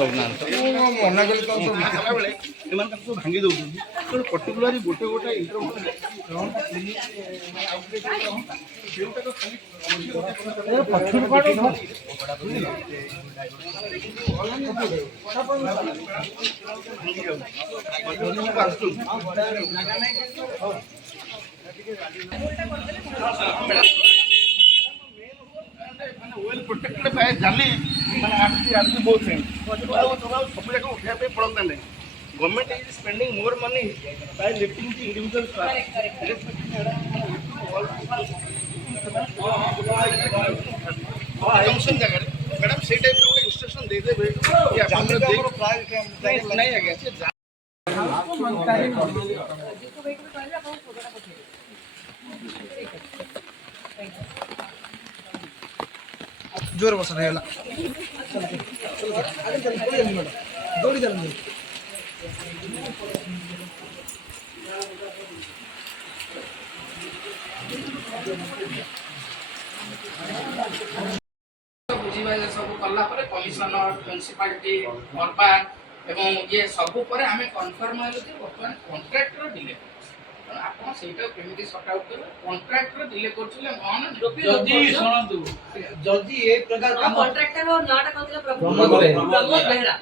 ଦଉନା ମନା କଲେ ତ ବେଳେ ଏମାନେ ତାକୁ ଭାଙ୍ଗି ଦଉଛନ୍ତି ତେଣୁ ପର୍ଟିକୁଲାରି ଗୋଟେ ଗୋଟେ well protected by jali man actually both things सब जगह उठा पे पड़ता नहीं government is spending more money by lifting the individual junction जगह मैडम से टाइप रे इंस्ट्रक्शन दे देबे कि आपण देख नहीं आगे जोर बस रहेला दौड़ी चल बुझीबा सब कला पर कमिशनर म्युनिसिपालिटी अर्बान एवं ये सब पर आमे कन्फर्म हेलो जे वर्तमान कॉन्ट्रैक्टर डिले आपण सेटा केमिति सॉर्ट आउट कर कॉन्ट्रैक्टर डिले करछले मन जदी सुनंतु जदी ए प्रकार काम कॉन्ट्रैक्टर और नाटा कथले प्रमोद बेहरा